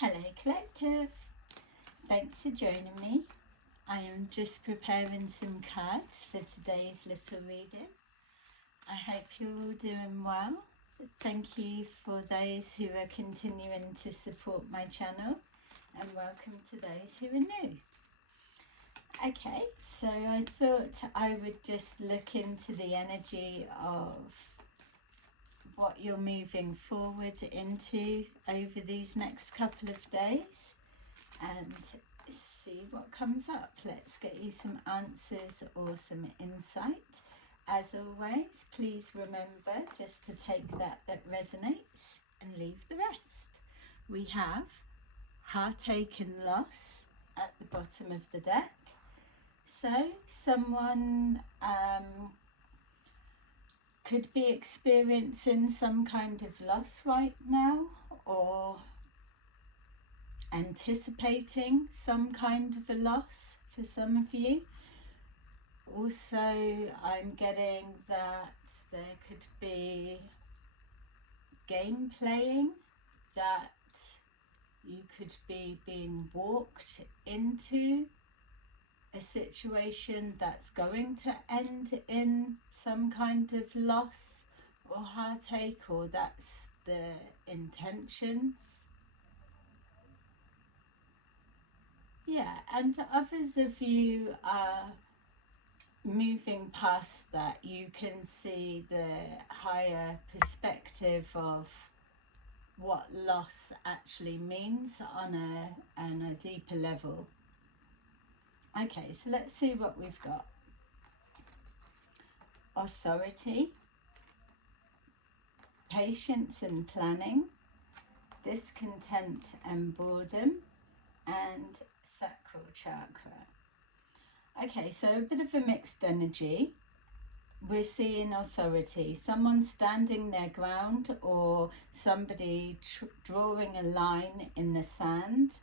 Hello Collective, thanks for joining me. I am just preparing some cards for today's little reading. I hope you're all doing well. Thank you for those who are continuing to support my channel, and welcome to those who are new. Okay, so I thought I would just look into the energy of what you're moving forward into over these next couple of days and see what comes up. Let's get you some answers or some insight. As always, please remember just to take that resonates and leave the rest. We have heartache and loss at the bottom of the deck. So someone could be experiencing some kind of loss right now, or anticipating some kind of a loss for some of you. Also, I'm getting that there could be game playing, that you could be being walked into a situation that's going to end in some kind of loss or heartache, or that's the intentions. Yeah, and others of you are moving past that. You can see the higher perspective of what loss actually means on a deeper level. Okay, so let's see what we've got. Authority, patience and planning, discontent and boredom, and sacral chakra. Okay, so a bit of a mixed energy. We're seeing authority, someone standing their ground, or somebody drawing a line in the sand,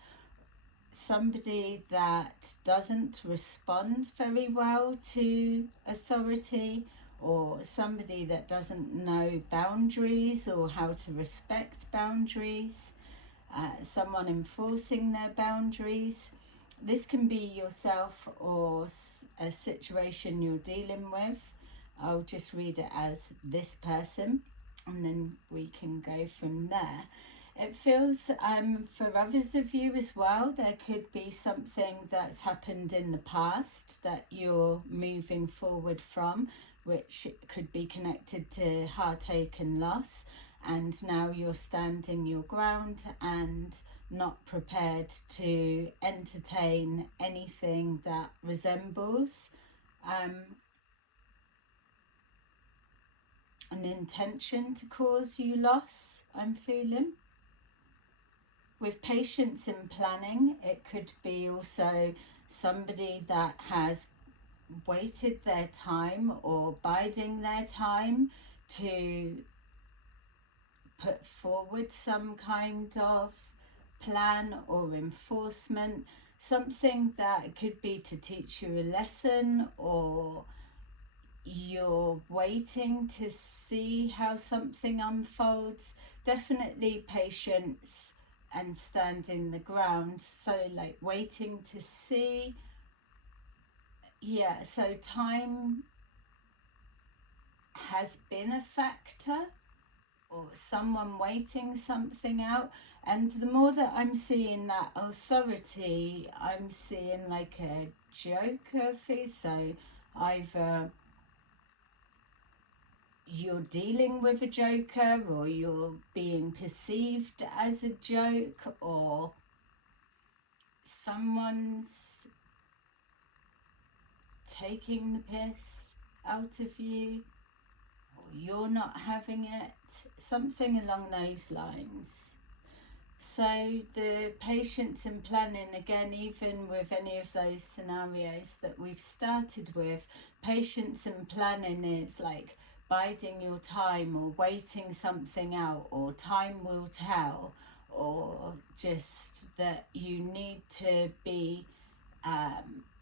somebody that doesn't respond very well to authority, or somebody that doesn't know boundaries or how to respect boundaries, someone enforcing their boundaries. This can be yourself or a situation you're dealing with. I'll just read it as this person, and then we can go from there. It feels for others of you as well, there could be something that's happened in the past that you're moving forward from, which could be connected to heartache and loss, and now you're standing your ground and not prepared to entertain anything that resembles an intention to cause you loss, I'm feeling. With patience and planning, it could be also somebody that has waited their time or biding their time to put forward some kind of plan or enforcement, something that could be to teach you a lesson, or you're waiting to see how something unfolds. Definitely patience and standing the ground, so like waiting to see. Yeah, so time has been a factor, or someone waiting something out. And the more that I'm seeing that authority, I'm seeing like a joker face. So either you're dealing with a joker, or you're being perceived as a joke, or someone's taking the piss out of you, or you're not having it, something along those lines. So the patience and planning, again, even with any of those scenarios that we've started with, patience and planning is like biding your time, or waiting something out, or time will tell, or just that you need to be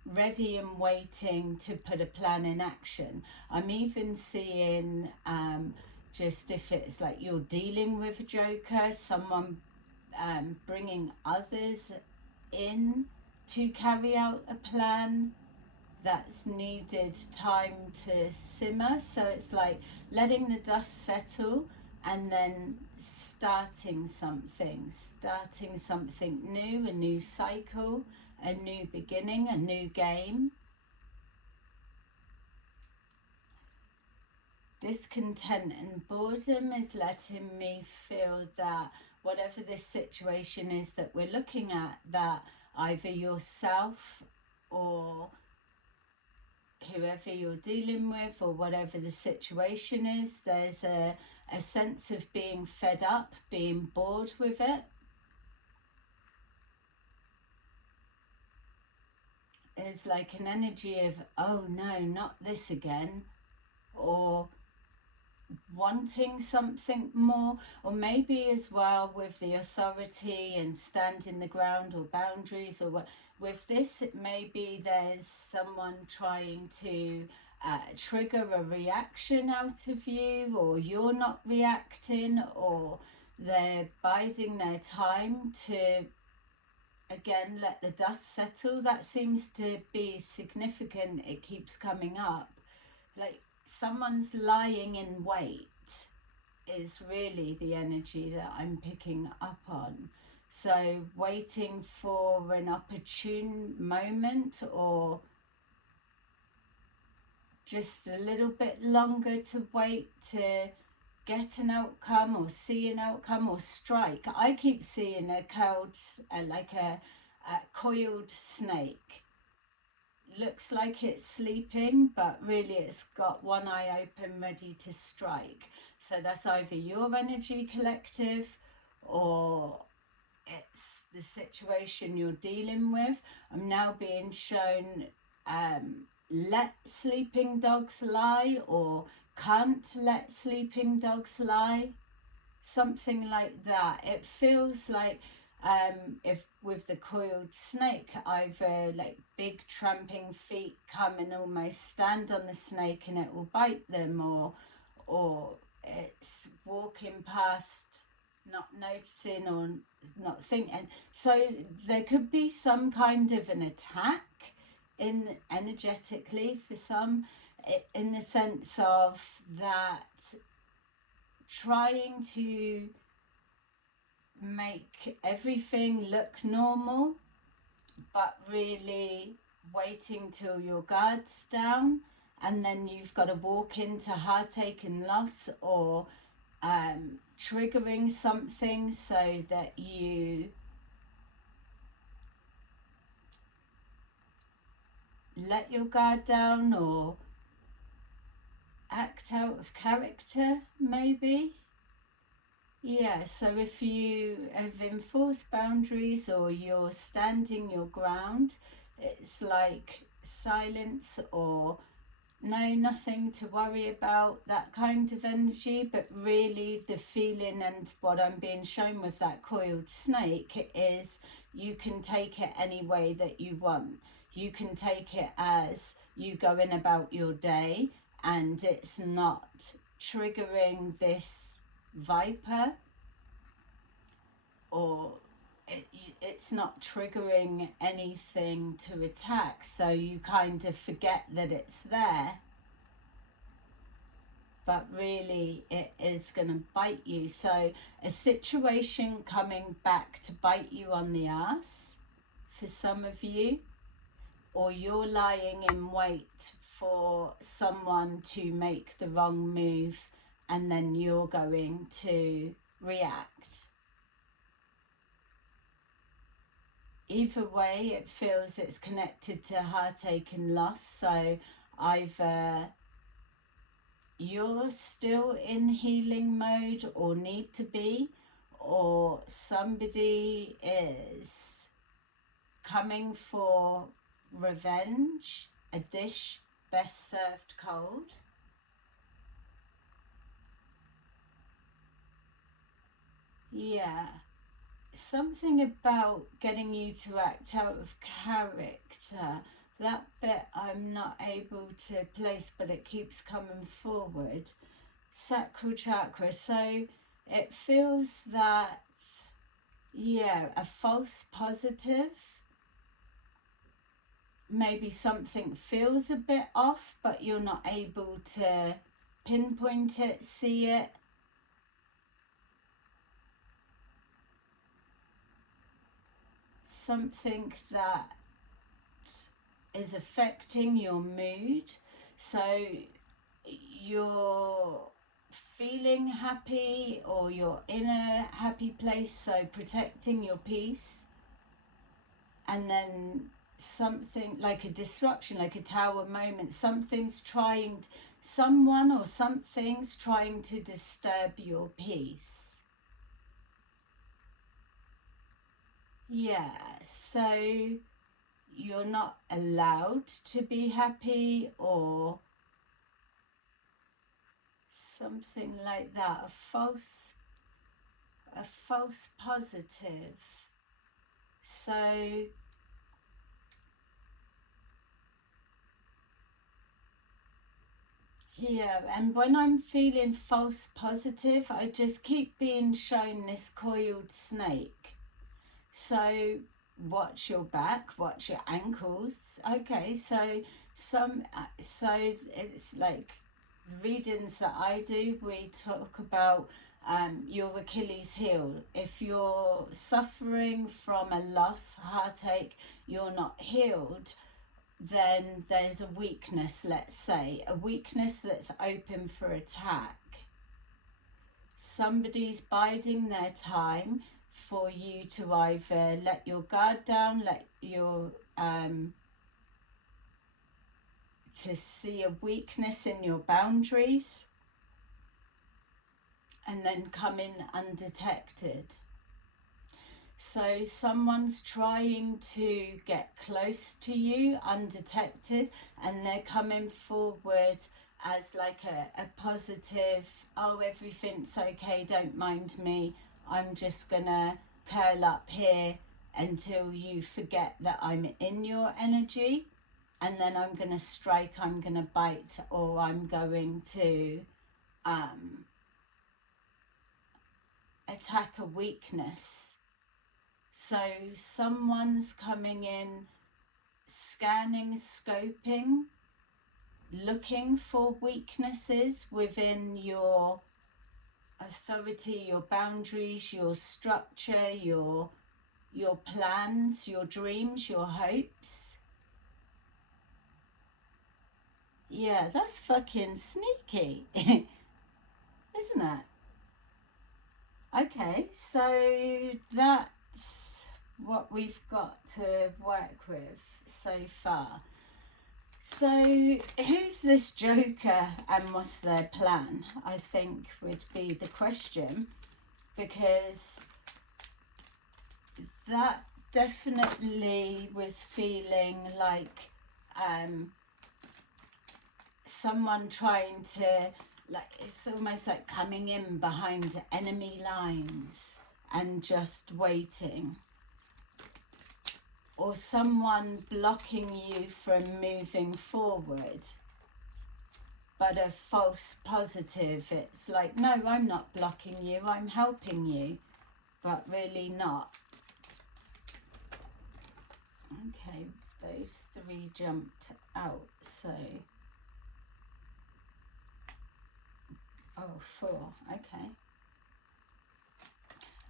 ready and waiting to put a plan in action. I'm even seeing just if it's like you're dealing with a joker, someone bringing others in to carry out a plan that's needed time to simmer. So it's like letting the dust settle and then starting something new, a new cycle, a new beginning, a new game. Discontent and boredom is letting me feel that whatever this situation is that we're looking at, that either yourself or whoever you're dealing with, or whatever the situation is, there's a sense of being fed up, being bored with it. There's like an energy of, oh no, not this again, or wanting something more. Or maybe as well with the authority and standing the ground or boundaries, or what with this, it may be there's someone trying to trigger a reaction out of you, or you're not reacting, or they're biding their time to again let the dust settle. That seems to be significant. It keeps coming up, like someone's lying in wait is really the energy that I'm picking up on. So waiting for an opportune moment, or just a little bit longer to wait to get an outcome or see an outcome or strike. I keep seeing a curled, like a coiled snake. Looks like it's sleeping, but really it's got one eye open ready to strike. So that's either your energy collective, or it's the situation you're dealing with. I'm now being shown let sleeping dogs lie, or can't let sleeping dogs lie, something like that. It feels like if with the coiled snake, either like big tramping feet come and almost stand on the snake and it will bite them, or it's walking past, not noticing or not thinking. So there could be some kind of an attack in energetically for some, in the sense of that trying to make everything look normal, but really waiting till your guard's down, and then you've got to walk into heartache and loss, or triggering something so that you let your guard down or act out of character, maybe. Yeah, so if you have enforced boundaries or you're standing your ground, it's like silence or no, nothing to worry about, that kind of energy. But really the feeling, and what I'm being shown with that coiled snake, is you can take it any way that you want. You can take it as you going about your day, and it's not triggering this viper, or it's not triggering anything to attack, so you kind of forget that it's there, but really it is going to bite you. So a situation coming back to bite you on the ass for some of you, or you're lying in wait for someone to make the wrong move and then you're going to react. Either way, it feels it's connected to heartache and loss. So either you're still in healing mode or need to be, or somebody is coming for revenge, a dish best served cold. Yeah, something about getting you to act out of character. That bit I'm not able to place, but it keeps coming forward. Sacral chakra. So it feels that Yeah, a false positive. Maybe something feels a bit off, but you're not able to pinpoint it, see it. Something that is affecting your mood. So you're feeling happy or you're in a happy place, so protecting your peace, and then something like a disruption, like a tower moment, someone or something's trying to disturb your peace. Yeah, so you're not allowed to be happy or something like that. A false positive. So yeah, and when I'm feeling false positive, I just keep being shown this coiled snake. So watch your back, watch your ankles. Okay, so it's like readings that I do, we talk about your Achilles heel. If you're suffering from a loss, heartache, you're not healed, then there's a weakness, let's say, a weakness that's open for attack. Somebody's biding their time for you to either let your guard down, let your to see a weakness in your boundaries, and then come in undetected. So someone's trying to get close to you undetected, and they're coming forward as like a positive, oh, everything's okay, don't mind me, I'm just gonna curl up here until you forget that I'm in your energy, and then I'm gonna strike, I'm gonna bite, or I'm going to attack a weakness. So someone's coming in, scanning, scoping, looking for weaknesses within your authority, your boundaries, your structure, your plans, your dreams, your hopes. Yeah, that's fucking sneaky, isn't it? Okay, so that's what we've got to work with so far. So who's this Joker and what's their plan, I think would be the question, because that definitely was feeling like someone trying to, like, it's almost like coming in behind enemy lines and just waiting, or someone blocking you from moving forward, but a false positive. It's like, no, I'm not blocking you, I'm helping you, but really not. Okay, those three jumped out, so oh, 4, okay.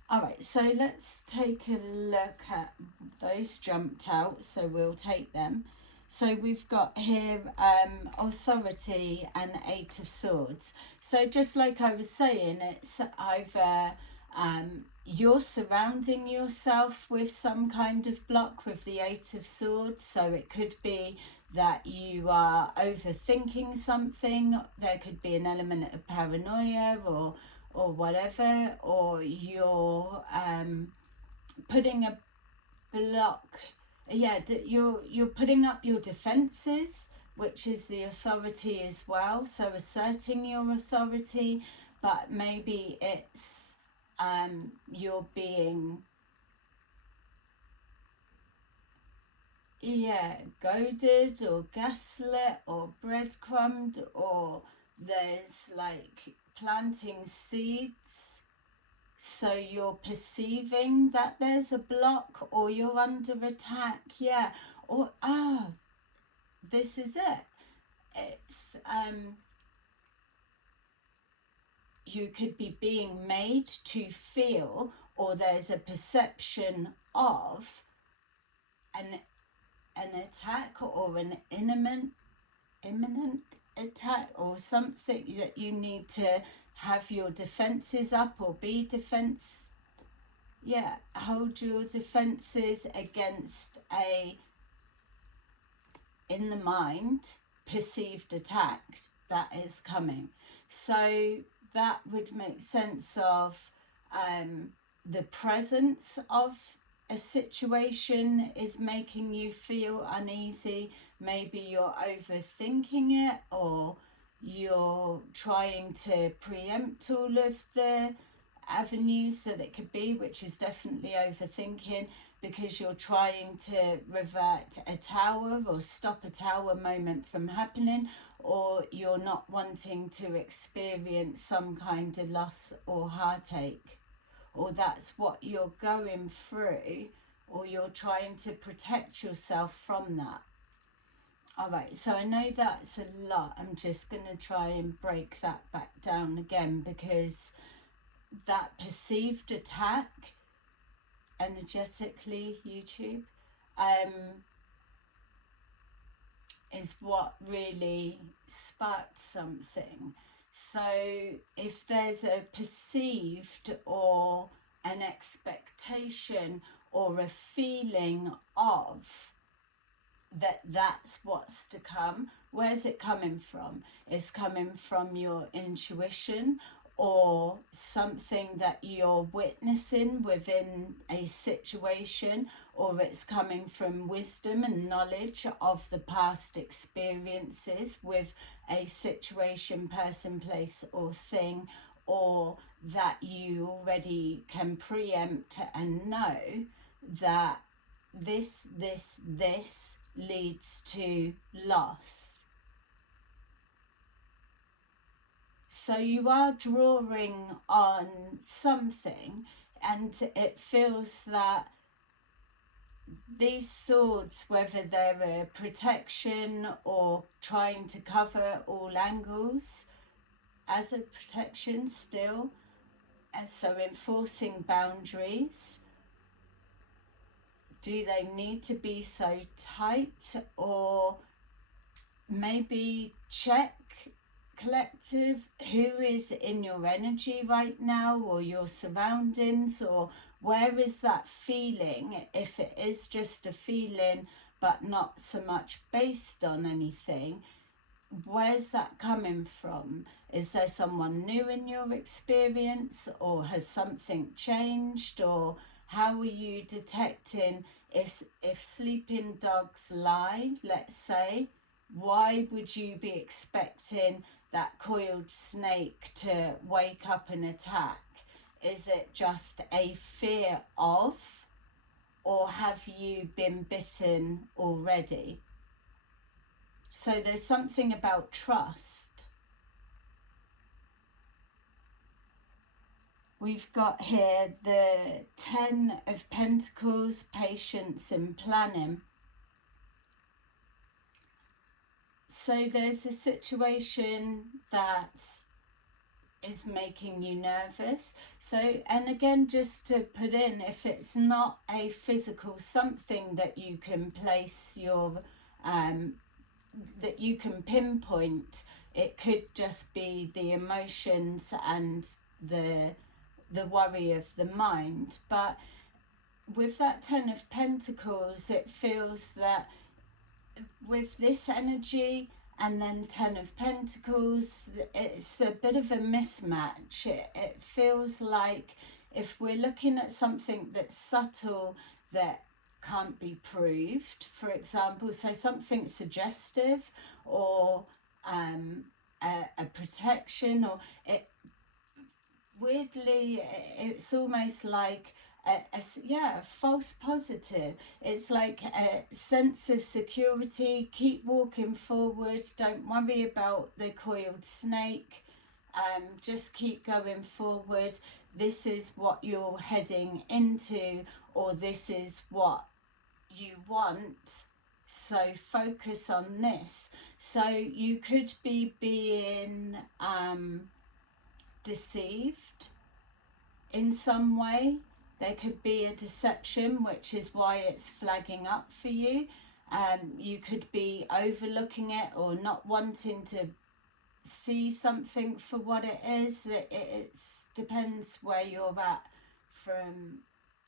All right, so let's take a look at those jumped out, so we'll take them. So we've got here authority and 8 of Swords. So just like I was saying, it's either you're surrounding yourself with some kind of block with the 8 of Swords. So it could be that you are overthinking something. There could be an element of paranoia or whatever, or you're putting a block. Yeah, you're putting up your defenses, which is the authority as well. So asserting your authority, but maybe it's you're being goaded or gaslit or breadcrumbed, or there's like planting seeds. So you're perceiving that there's a block or you're under attack, yeah. Or, this is it. It's, you could be being made to feel, or there's a perception of an attack or an imminent attack, or something that you need to have your defenses up or be hold your defenses against a, in the mind, perceived attack that is coming. So that would make sense of the presence of a situation is making you feel uneasy. Maybe you're overthinking it, or you're trying to preempt all of the avenues that it could be, which is definitely overthinking, because you're trying to revert a tower or stop a tower moment from happening, or you're not wanting to experience some kind of loss or heartache, or that's what you're going through, or you're trying to protect yourself from that. All right, so I know that's a lot. I'm just going to try and break that back down again, because that perceived attack, energetically, YouTube, is what really sparked something. So if there's a perceived or an expectation or a feeling of that's what's to come, where's it coming from? It's coming from your intuition, or something that you're witnessing within a situation, or it's coming from wisdom and knowledge of the past experiences with a situation, person, place, or thing, or that you already can preempt and know that this leads to loss. So you are drawing on something, and it feels that these swords, whether they're a protection or trying to cover all angles as a protection still, and so enforcing boundaries, do they need to be so tight? Or maybe check, collective, who is in your energy right now, or your surroundings, or where is that feeling, if it is just a feeling but not so much based on anything. Where's that coming from? Is there someone new in your experience, or has something changed? Or how are you detecting if sleeping dogs lie, let's say? Why would you be expecting that coiled snake to wake up and attack? Is it just a fear of, or have you been bitten already? So there's something about trust. We've got here the 10 of Pentacles, patience and planning. So there's a situation that is making you nervous. So, and again, just to put in, if it's not a physical something that you can place your, that you can pinpoint, it could just be the emotions and the worry of the mind. But with that 10 of Pentacles, it feels that with this energy and then 10 of Pentacles, it's a bit of a mismatch. It feels like if we're looking at something that's subtle, that can't be proved, for example, so something suggestive, or a protection, or it weirdly, it's almost like a false positive. It's like a sense of security. Keep walking forward, don't worry about the coiled snake, just keep going forward. this is what you're heading into, or this is what you want, so focus on this. So you could be being deceived in some way. There could be a deception, which is why it's flagging up for you. You could be overlooking it or not wanting to see something for what it is. It depends where you're at from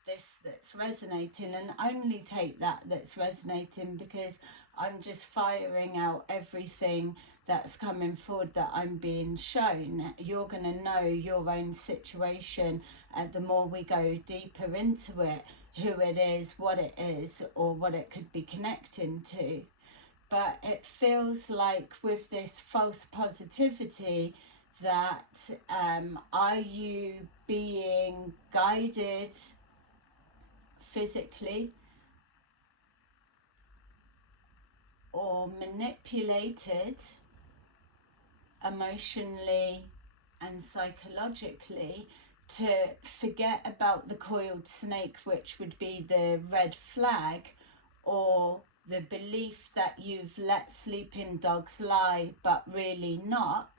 this that's resonating, and only take that that's resonating, because I'm just firing out everything that's coming forward that I'm being shown. You're going to know your own situation, and the more we go deeper into it, who it is, or what it could be connecting to. But it feels like with this false positivity that are you being guided physically or manipulated emotionally and psychologically to forget about the coiled snake, which would be the red flag, or the belief that you've let sleeping dogs lie but really not.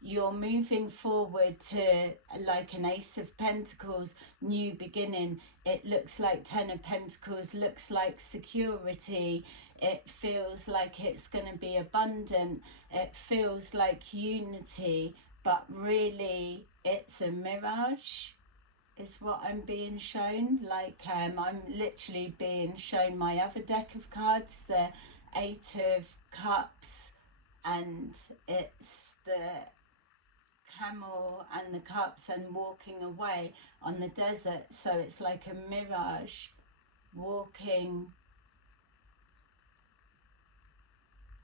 You're moving forward to, like an Ace of Pentacles, new beginning. It looks like Ten of Pentacles, looks like security. It feels like it's going to be abundant. It feels like unity, but really it's a mirage, is what I'm being shown. Like I'm literally being shown my other deck of cards, the Eight of Cups, and it's the camel and the cups and walking away on the desert. So it's like a mirage, walking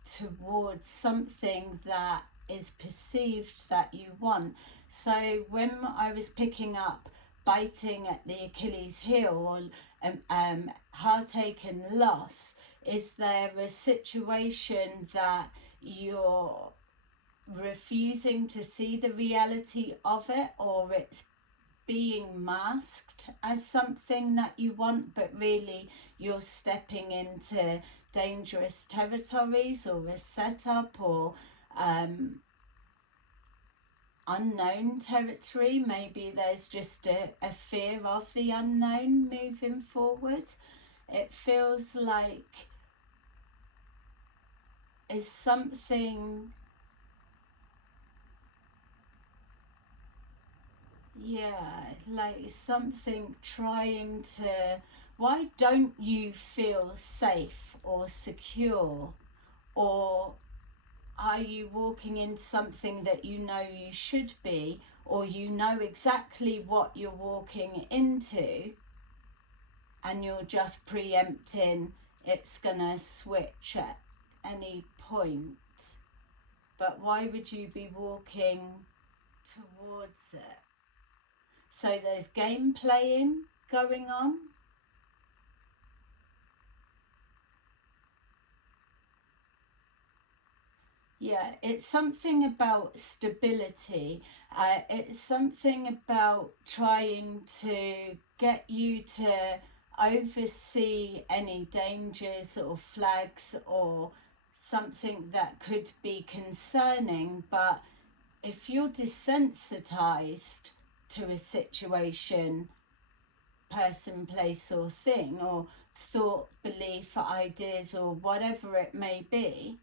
towards something that is perceived that you want. So when I was picking up biting at the Achilles heel, or heartache and loss, is there a situation that you're refusing to see the reality of it, or it's being masked as something that you want, but really you're stepping into dangerous territories, or a setup, or unknown territory? Maybe there's just a fear of the unknown moving forward. It feels like is something, yeah, like something trying to, why don't you feel safe or secure? Or are you walking in something that you know you should be, or you know exactly what you're walking into, and you're just preempting it's gonna switch at any point? But why would you be walking towards it? So there's game playing going on. Yeah, it's something about stability. It's something about trying to get you to oversee any dangers or flags or something that could be concerning. But if you're desensitized to a situation, person, place or thing, or thought, belief, ideas, or whatever it may be,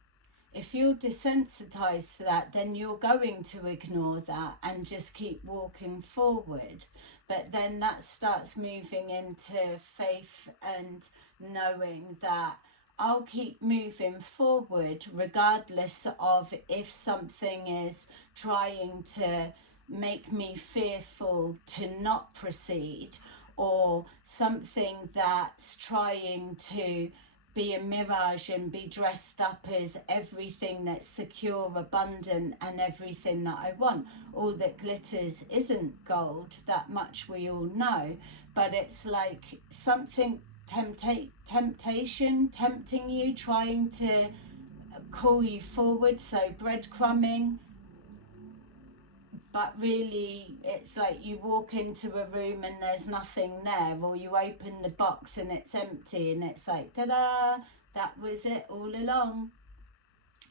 if you're desensitized to that, then you're going to ignore that and just keep walking forward. But then that starts moving into faith and knowing that I'll keep moving forward regardless of if something is trying to make me fearful to not proceed, or something that's trying to be a mirage and be dressed up as everything that's secure, abundant, and everything that I want. All that glitters isn't gold, that much we all know. But it's like something, temptation, tempting you, trying to call you forward. So breadcrumbing, but really it's like you walk into a room and there's nothing there, or you open the box and it's empty, and it's like, ta-da, that was it all along.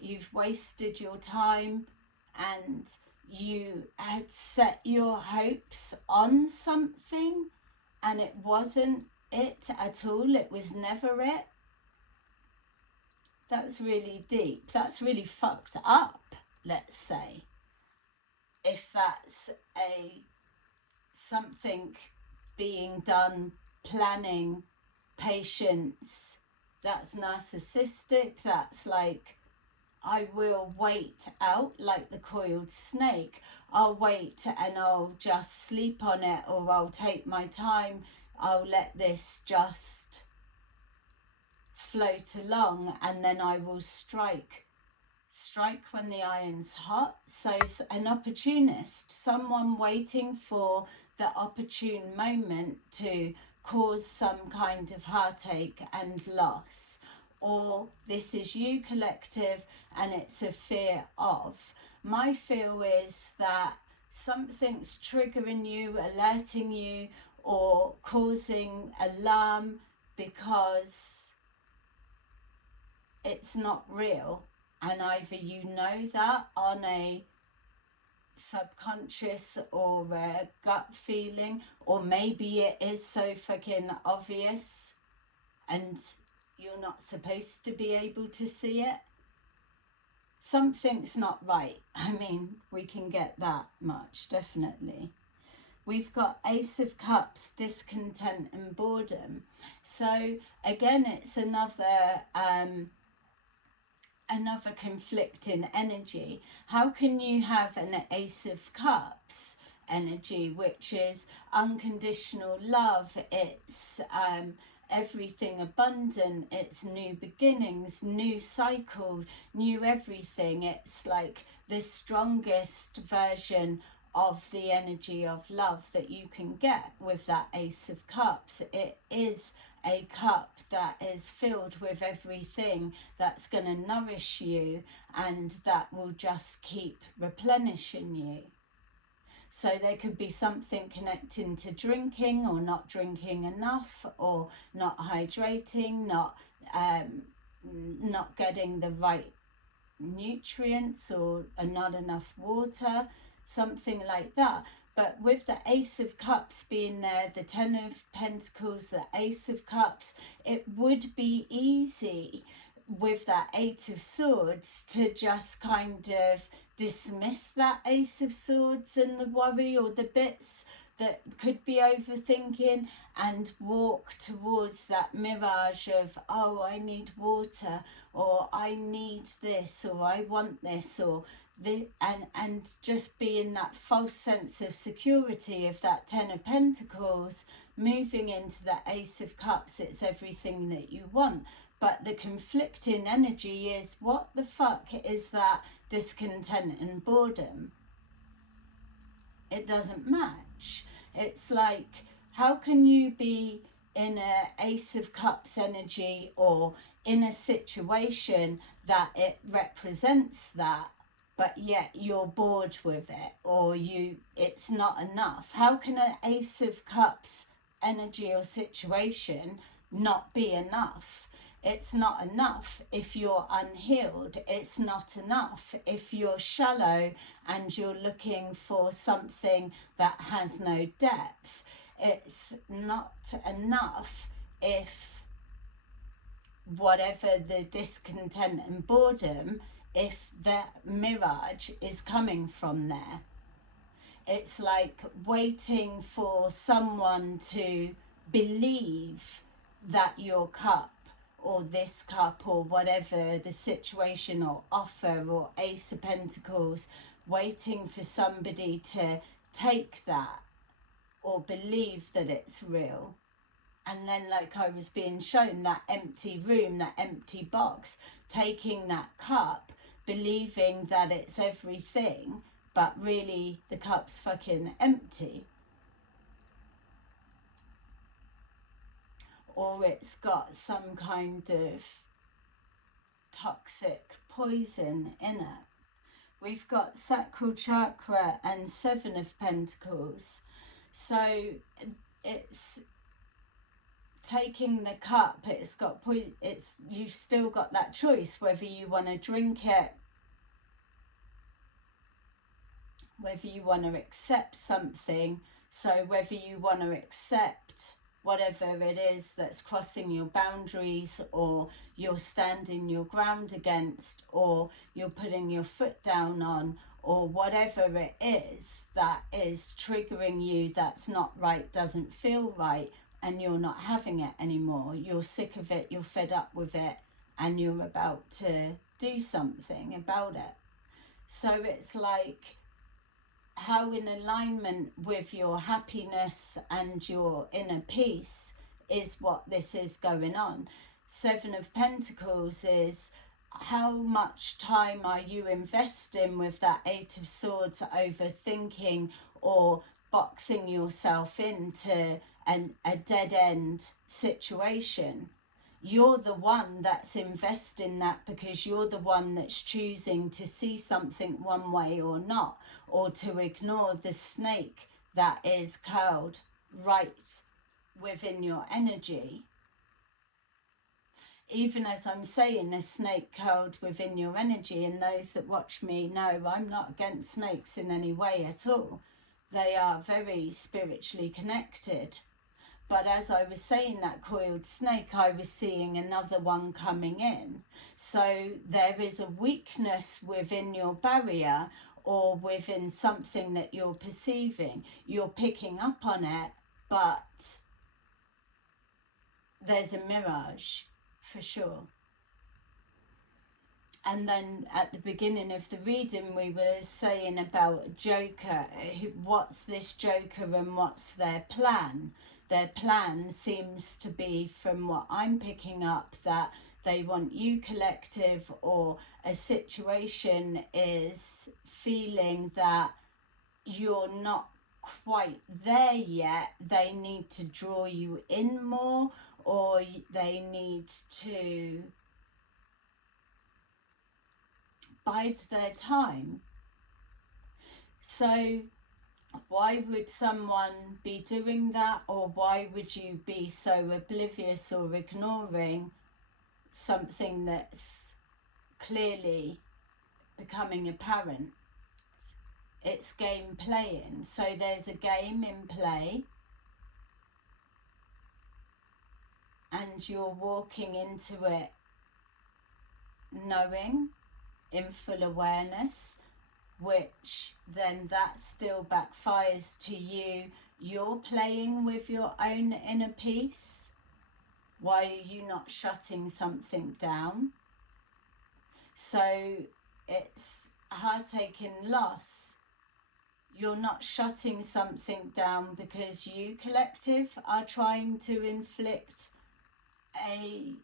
You've wasted your time, and you had set your hopes on something and it wasn't it at all. It was never it. That's really deep. That's really fucked up, let's say. If that's something being done, planning, patience, that's narcissistic. That's like, I will wait out like the coiled snake. I'll wait and I'll just sleep on it, or I'll take my time. I'll let this just float along, and then I will strike when the iron's hot. So an opportunist, someone waiting for the opportune moment to cause some kind of heartache and loss. Or this is you, collective, and it's a fear of. My feel is that something's triggering you, alerting you, or causing alarm because it's not real. And either you know that on a subconscious or a gut feeling, or maybe it is so fucking obvious and you're not supposed to be able to see it. Something's not right. I mean, we can get that much, definitely. We've got Ace of Cups, discontent and boredom. So again, it's another conflicting energy. How can you have an Ace of Cups energy, which is unconditional love? It's everything abundant. It's new beginnings, new cycle, new everything. It's like the strongest version of the energy of love that you can get with that Ace of Cups. It is a cup that is filled with everything that's going to nourish you and that will just keep replenishing you. So there could be something connecting to drinking or not drinking enough, or not hydrating, not getting the right nutrients, or not enough water, something like that. But with the Ace of Cups being there, the Ten of Pentacles, the Ace of Cups, it would be easy with that Eight of Swords to just kind of dismiss that Ace of Swords and the worry or the bits that could be overthinking, and walk towards that mirage of, oh, I need water, or I need this, or I want this, or and just be in that false sense of security of that Ten of Pentacles, moving into the Ace of Cups. It's everything that you want. But the conflicting energy is, what the fuck is that discontent and boredom? It doesn't match. It's like, how can you be in a Ace of Cups energy, or in a situation that it represents that, but yet you're bored with it, or it's not enough? How can an Ace of Cups energy or situation not be enough? It's not enough if you're unhealed. It's not enough if you're shallow and you're looking for something that has no depth. It's not enough if whatever the discontent and boredom, if the mirage is coming from there. It's like waiting for someone to believe that your cup, or this cup, or whatever the situation or offer, or Ace of Pentacles, waiting for somebody to take that or believe that it's real. And then, like I was being shown, that empty room, that empty box, taking that cup, believing that it's everything, but really the cup's fucking empty. Or it's got some kind of toxic poison in it. we've got sacral chakra and Seven of Pentacles. So it's taking the cup, you've still got that choice whether you want to drink it, whether you want to accept something. So whether you want to accept whatever it is that's crossing your boundaries, or you're standing your ground against, or you're putting your foot down on, or whatever it is that is triggering you, that's not right, doesn't feel right, and you're not having it anymore. You're sick of it, you're fed up with it, and you're about to do something about it. So it's like, how in alignment with your happiness and your inner peace is what this is going on. Seven of Pentacles is, how much time are you investing with that Eight of Swords, overthinking or boxing yourself into a dead-end situation? You're the one that's investing that, because you're the one that's choosing to see something one way or not, or to ignore the snake that is curled right within your energy. Even as I'm saying, a snake curled within your energy, and those that watch me know I'm not against snakes in any way at all. They are very spiritually connected. But as I was saying that coiled snake, I was seeing another one coming in. So there is a weakness within your barrier, or within something that you're perceiving. You're picking up on it, but there's a mirage for sure. And then at the beginning of the reading, we were saying about Joker. What's this Joker and what's their plan? Their plan seems to be, from what I'm picking up, that they want you collective, or a situation is feeling that you're not quite there yet. They need to draw you in more, or they need to bide their time. So why would someone be doing that, or why would you be so oblivious or ignoring something that's clearly becoming apparent? It's game playing. So there's a game in play, and you're walking into it knowing, in full awareness, which then that still backfires to you. You're playing with your own inner peace. Why are you not shutting something down? So it's heartache and loss. You're not shutting something down because you, collective, are trying to inflict a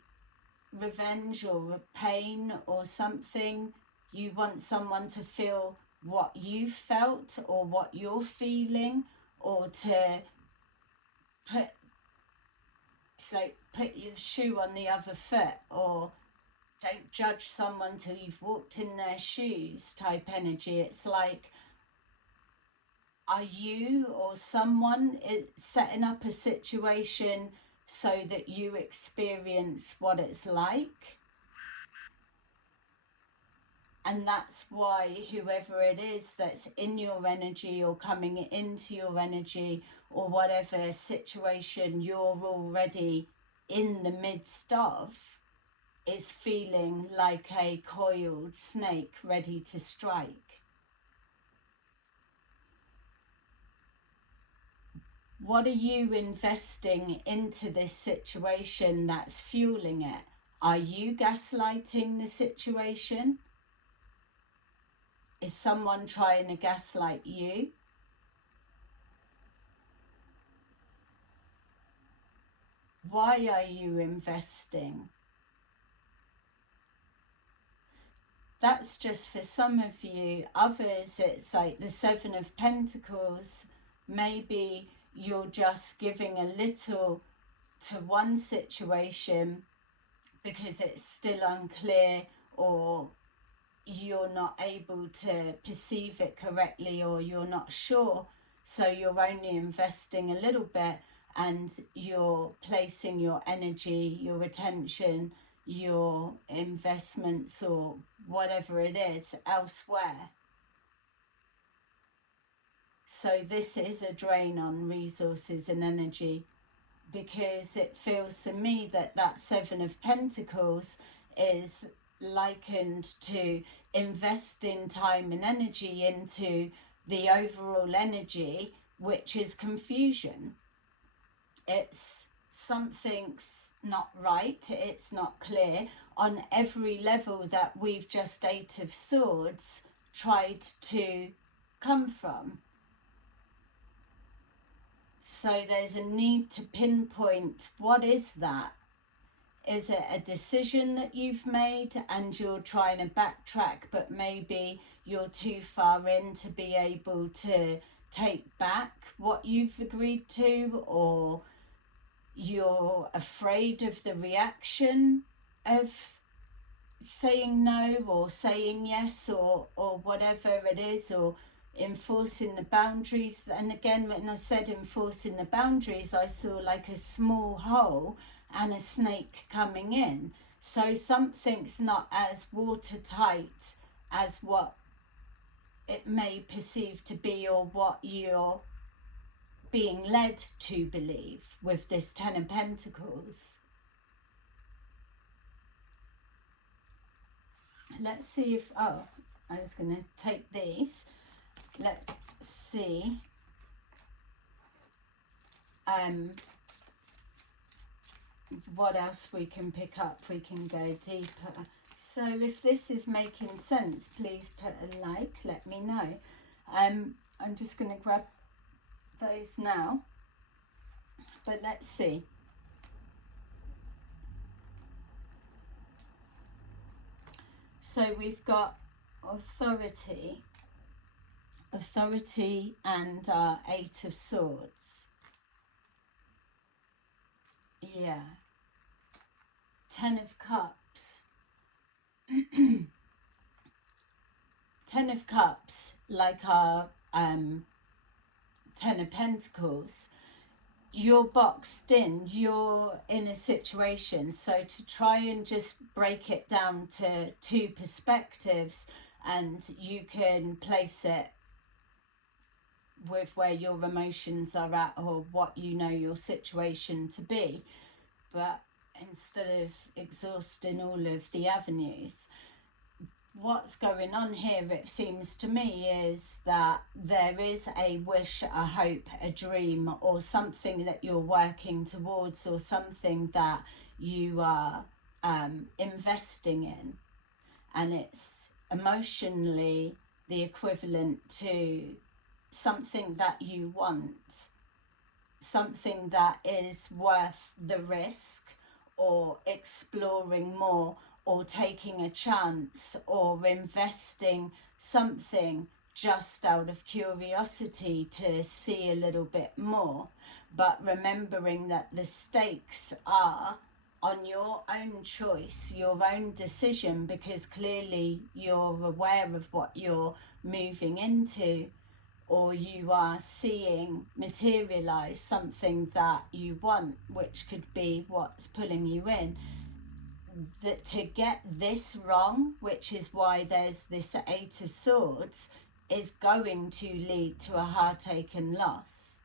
revenge or a pain or something. You want someone to feel what you felt, or what you're feeling, or to put your shoe on the other foot, or don't judge someone till you've walked in their shoes type energy. It's like, are you or someone setting up a situation so that you experience what it's like? And that's why whoever it is that's in your energy, or coming into your energy, or whatever situation you're already in the midst of, is feeling like a coiled snake ready to strike. What are you investing into this situation that's fueling it? Are you gaslighting the situation? Is someone trying to gaslight you? Why are you investing? That's just for some of you. Others, it's like the Seven of Pentacles. Maybe you're just giving a little to one situation because it's still unclear, or you're not able to perceive it correctly, or you're not sure, so you're only investing a little bit, and you're placing your energy, your attention, your investments, or whatever it is, elsewhere. So this is a drain on resources and energy, because it feels to me that that Seven of Pentacles is likened to investing time and energy into the overall energy, which is confusion. It's something's not right, it's not clear on every level that we've just Eight of Swords tried to come from. So there's a need to pinpoint, what is that? Is it a decision that you've made and you're trying to backtrack, but maybe you're too far in to be able to take back what you've agreed to, or you're afraid of the reaction of saying no or saying yes, or whatever it is, or enforcing the boundaries. And again, when I said enforcing the boundaries, I saw like a small hole and a snake coming in. So something's not as watertight as what it may perceive to be, or what you're being led to believe with this Ten of Pentacles. Let's see if, oh, I was going to take these. Let's see what else we can pick up. We can go deeper. So if this is making sense, please put a like, let me know. I'm just going to grab those now, but let's see. So we've got authority and Eight of Swords. Yeah. Ten of Cups. Ten of Cups, like our Ten of Pentacles. You're boxed in, you're in a situation. So to try and just break it down to two perspectives, and you can place it with where your emotions are at, or what you know your situation to be. But instead of exhausting all of the avenues, what's going on here, it seems to me, is that there is a wish, a hope, a dream, or something that you're working towards, or something that you are investing in, and it's emotionally the equivalent to something that you want, something that is worth the risk, or exploring more, or taking a chance, or investing something just out of curiosity to see a little bit more. But remembering that the stakes are on your own choice, your own decision, because clearly you're aware of what you're moving into, or you are seeing materialize something that you want, which could be what's pulling you in. That to get this wrong, which is why there's this Eight of Swords, is going to lead to a heartache and loss.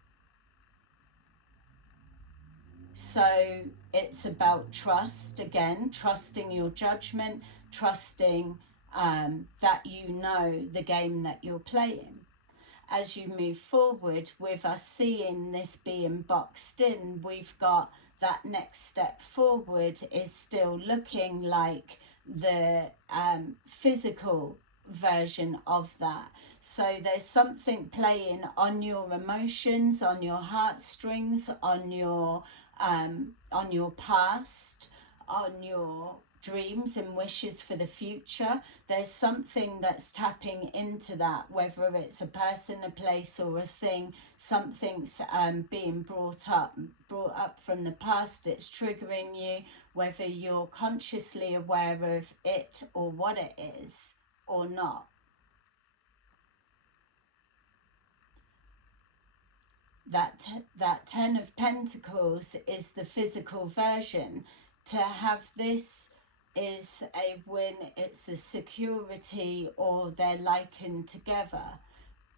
So it's about trust, again, trusting your judgment, trusting that you know the game that you're playing. As you move forward, with us seeing this being boxed in, we've got that next step forward is still looking like the physical version of that. So there's something playing on your emotions, on your heartstrings, on your past, on your dreams and wishes for the future. There's something that's tapping into that, whether it's a person, a place, or a thing. Something's being brought up from the past. It's triggering you, whether you're consciously aware of it or what it is. or not. That Ten of Pentacles is the physical version. To have this is a win, it's a security, or they're likened together,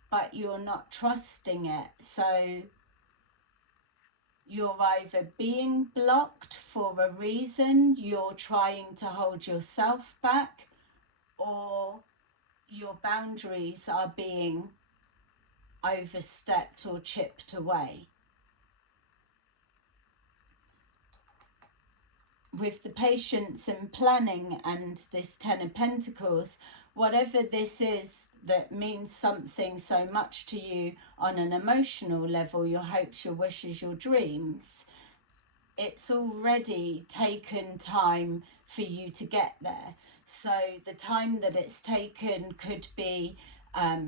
but you're not trusting it. So you're either being blocked for a reason, you're trying to hold yourself back, or your boundaries are being overstepped or chipped away. With the patience and planning and this Ten of Pentacles, whatever this is that means something so much to you on an emotional level, your hopes, your wishes, your dreams, it's already taken time for you to get there. So the time that it's taken could be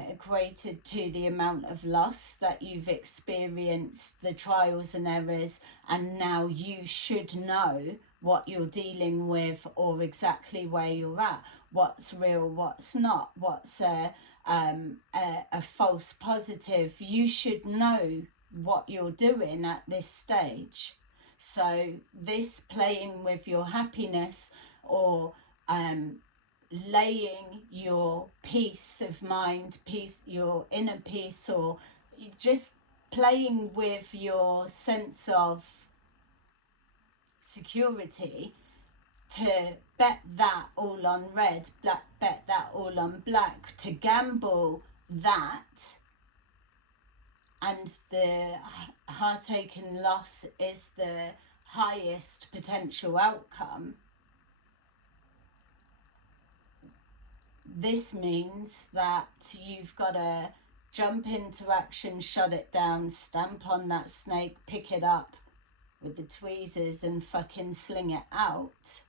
equated to the amount of loss that you've experienced, the trials and errors, and now you should know what you're dealing with, or exactly where you're at, what's real, what's not, what's a false positive. You should know what you're doing at this stage. So this playing with your happiness, or laying your peace of mind, your inner peace, or just playing with your sense of security, to bet that all on red, bet that all on black, to gamble that, and the heartache and loss is the highest potential outcome. This means that you've got to jump into action, shut it down, stamp on that snake, pick it up with the tweezers and fucking sling it out.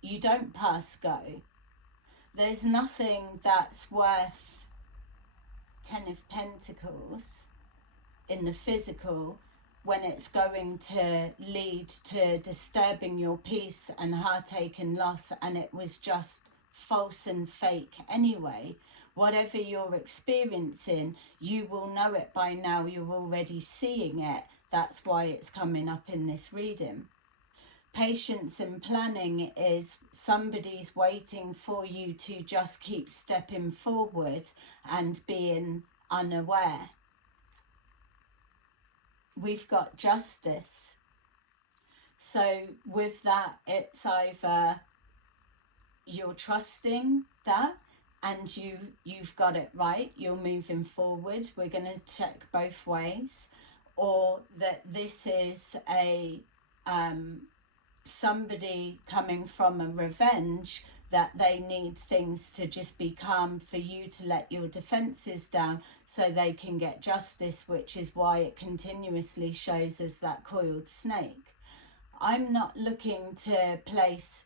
You don't pass go. There's nothing that's worth Ten of Pentacles in the physical when it's going to lead to disturbing your peace and heartache and loss, and it was just false and fake anyway. Whatever you're experiencing, you will know it by now. You're already seeing it. That's why it's coming up in this reading. Patience and planning is somebody's waiting for you to just keep stepping forward and being unaware. We've got justice. So with that, it's either you're trusting that and you've got it right, you're moving forward, we're going to check both ways, or that this is a somebody coming from a revenge, that they need things to just be calm for you to let your defenses down so they can get justice, which is why it continuously shows as that coiled snake. I'm not looking to place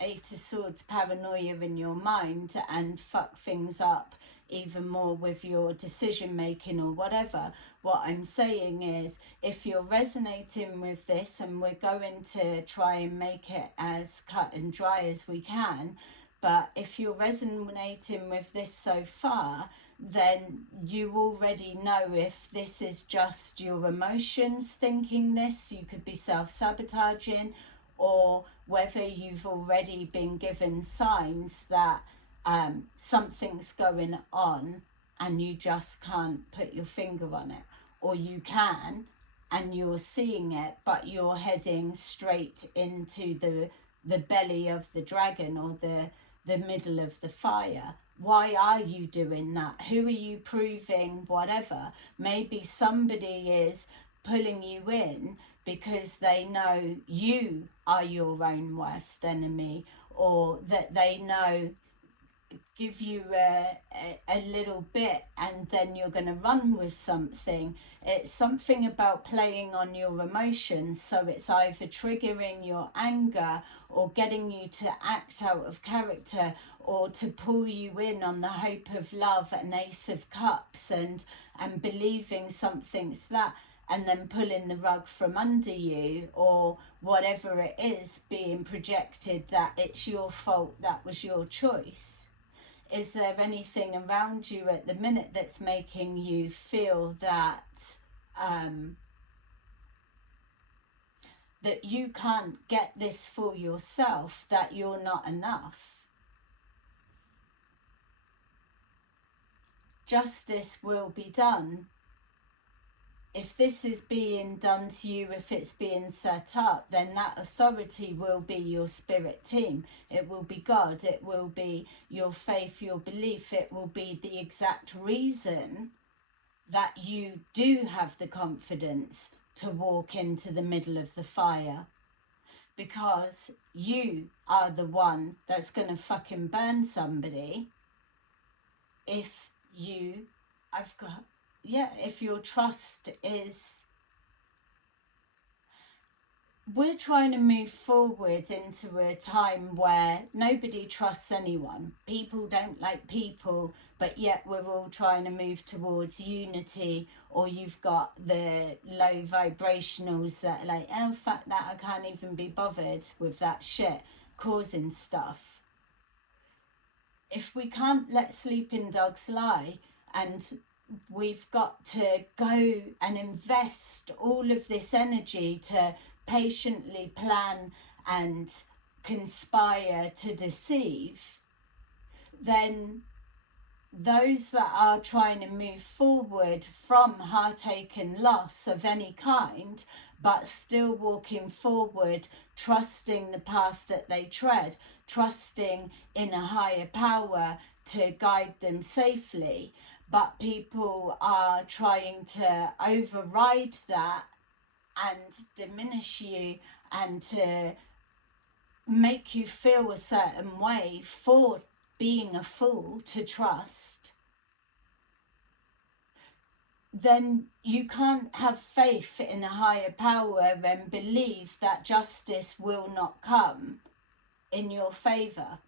Eight of Swords paranoia in your mind and fuck things up even more with your decision making or whatever. What I'm saying is, if you're resonating with this, and we're going to try and make it as cut and dry as we can, but if you're resonating with this so far, then you already know if this is just your emotions thinking this, you could be self-sabotaging, or whether you've already been given signs that something's going on and you just can't put your finger on it, or you can and you're seeing it but you're heading straight into the belly of the dragon, or the middle of the fire. Why are you doing that? Who are you proving whatever? Maybe somebody is pulling you in because they know you are your own worst enemy, or that they know give you a little bit and then you're going to run with something. It's something about playing on your emotions, so it's either triggering your anger or getting you to act out of character, or to pull you in on the hope of love and Ace of Cups and believing something's that. and then pulling the rug from under you, or whatever it is being projected that it's your fault, that was your choice. Is there anything around you at the minute that's making you feel that that you can't get this for yourself, that you're not enough? Justice will be done. If this is being done to you, if it's being set up, then that authority will be your spirit team. It will be God. It will be your faith, your belief. It will be the exact reason that you do have the confidence to walk into the middle of the fire. Because you are the one that's going to fucking burn somebody if if your trust is... We're trying to move forward into a time where nobody trusts anyone. People don't like people, but yet we're all trying to move towards unity. Or you've got the low vibrationals that are like, oh, fuck that, I can't even be bothered with that shit, causing stuff. If we can't let sleeping dogs lie, and we've got to go and invest all of this energy to patiently plan and conspire to deceive, then those that are trying to move forward from heartache and loss of any kind, but still walking forward, trusting the path that they tread, trusting in a higher power to guide them safely, but people are trying to override that and diminish you and to make you feel a certain way for being a fool to trust, then you can't have faith in a higher power and believe that justice will not come in your favour,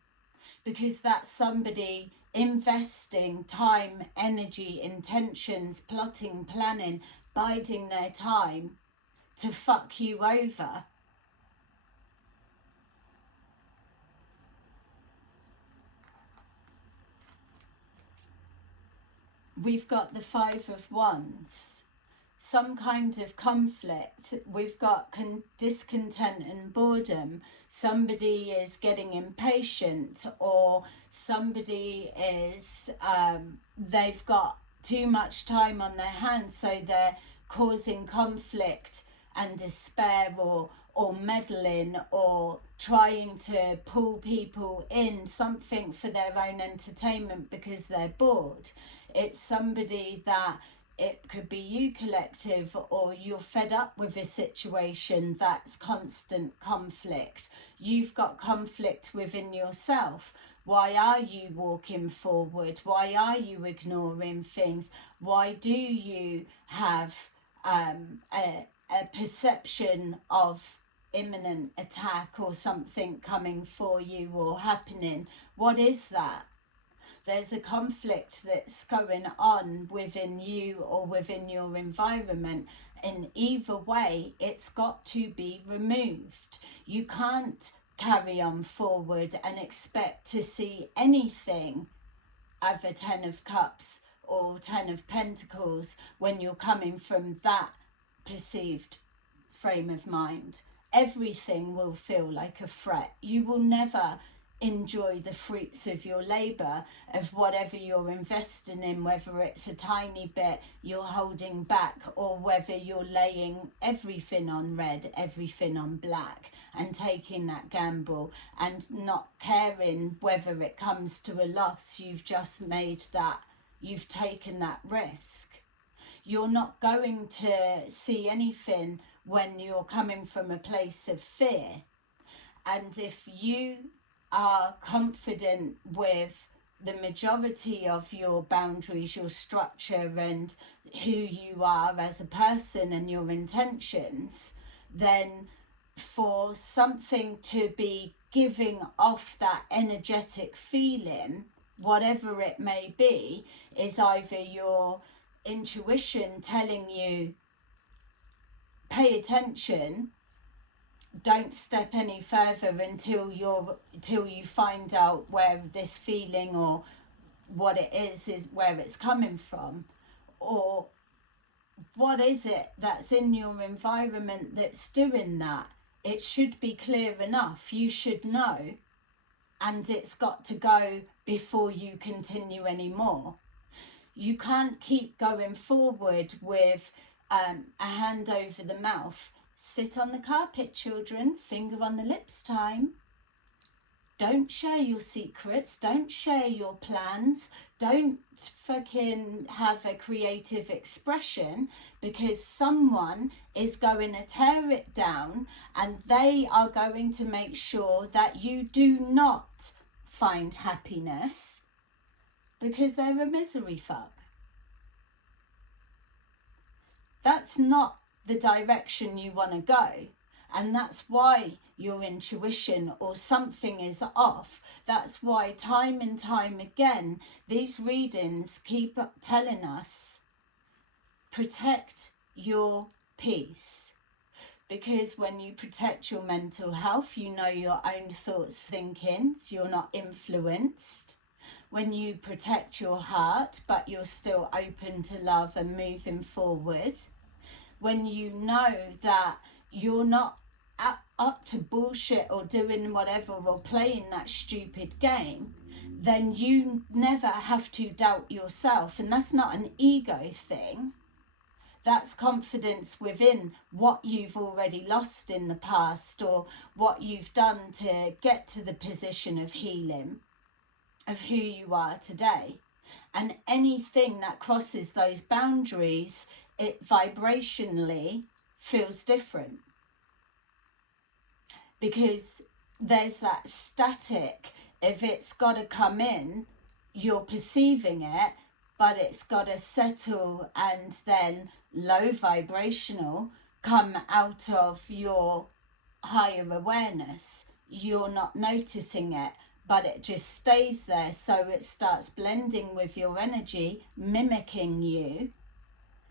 because that's somebody investing time, energy, intentions, plotting, planning, biding their time to fuck you over. We've got the Five of Wands, some kind of conflict. We've got discontent and boredom. Somebody is getting impatient, or somebody is, they've got too much time on their hands, so they're causing conflict and despair, or meddling, or trying to pull people in something for their own entertainment because they're bored. It's somebody that, it could be you collective, or you're fed up with a situation that's constant conflict. You've got conflict within yourself. Why are you walking forward? Why are you ignoring things? Why do you have a perception of imminent attack or something coming for you or happening? What is that? There's a conflict that's going on within you or within your environment, and either way it's got to be removed. You can't carry on forward and expect to see anything of a 10 of Cups or 10 of Pentacles when you're coming from that perceived frame of mind. Everything will feel like a threat. You will never enjoy the fruits of your labour, of whatever you're investing in, whether it's a tiny bit you're holding back, or whether you're laying everything on red, everything on black, and taking that gamble and not caring whether it comes to a loss. You've just made that, you've taken that risk. You're not going to see anything when you're coming from a place of fear. And if you are confident with the majority of your boundaries, your structure, and who you are as a person and your intentions, then for something to be giving off that energetic feeling, whatever it may be, is either your intuition telling you pay attention. Don't step any further until you find out where this feeling or what it is where it's coming from, or what is it that's in your environment that's doing that. It should be clear enough. You should know, and it's got to go before you continue anymore. You can't keep going forward with a hand over the mouth. Sit on the carpet, children. Finger on the lips time. Don't share your secrets. Don't share your plans. Don't fucking have a creative expression, because someone is going to tear it down, and they are going to make sure that you do not find happiness, because they're a misery fuck. That's not the direction you want to go. And that's why your intuition or something is off. That's why time and time again, these readings keep telling us, protect your peace. Because when you protect your mental health, you know your own thoughts, thinkings, you're not influenced. When you protect your heart, but you're still open to love and moving forward. When you know that you're not up to bullshit or doing whatever or playing that stupid game, then you never have to doubt yourself. And that's not an ego thing. That's confidence within what you've already lost in the past, or what you've done to get to the position of healing of who you are today. And anything that crosses those boundaries, it vibrationally feels different, because there's that static. If it's got to come in, you're perceiving it, but it's got to settle and then low vibrational come out of your higher awareness. You're not noticing it, but it just stays there. So it starts blending with your energy, mimicking you,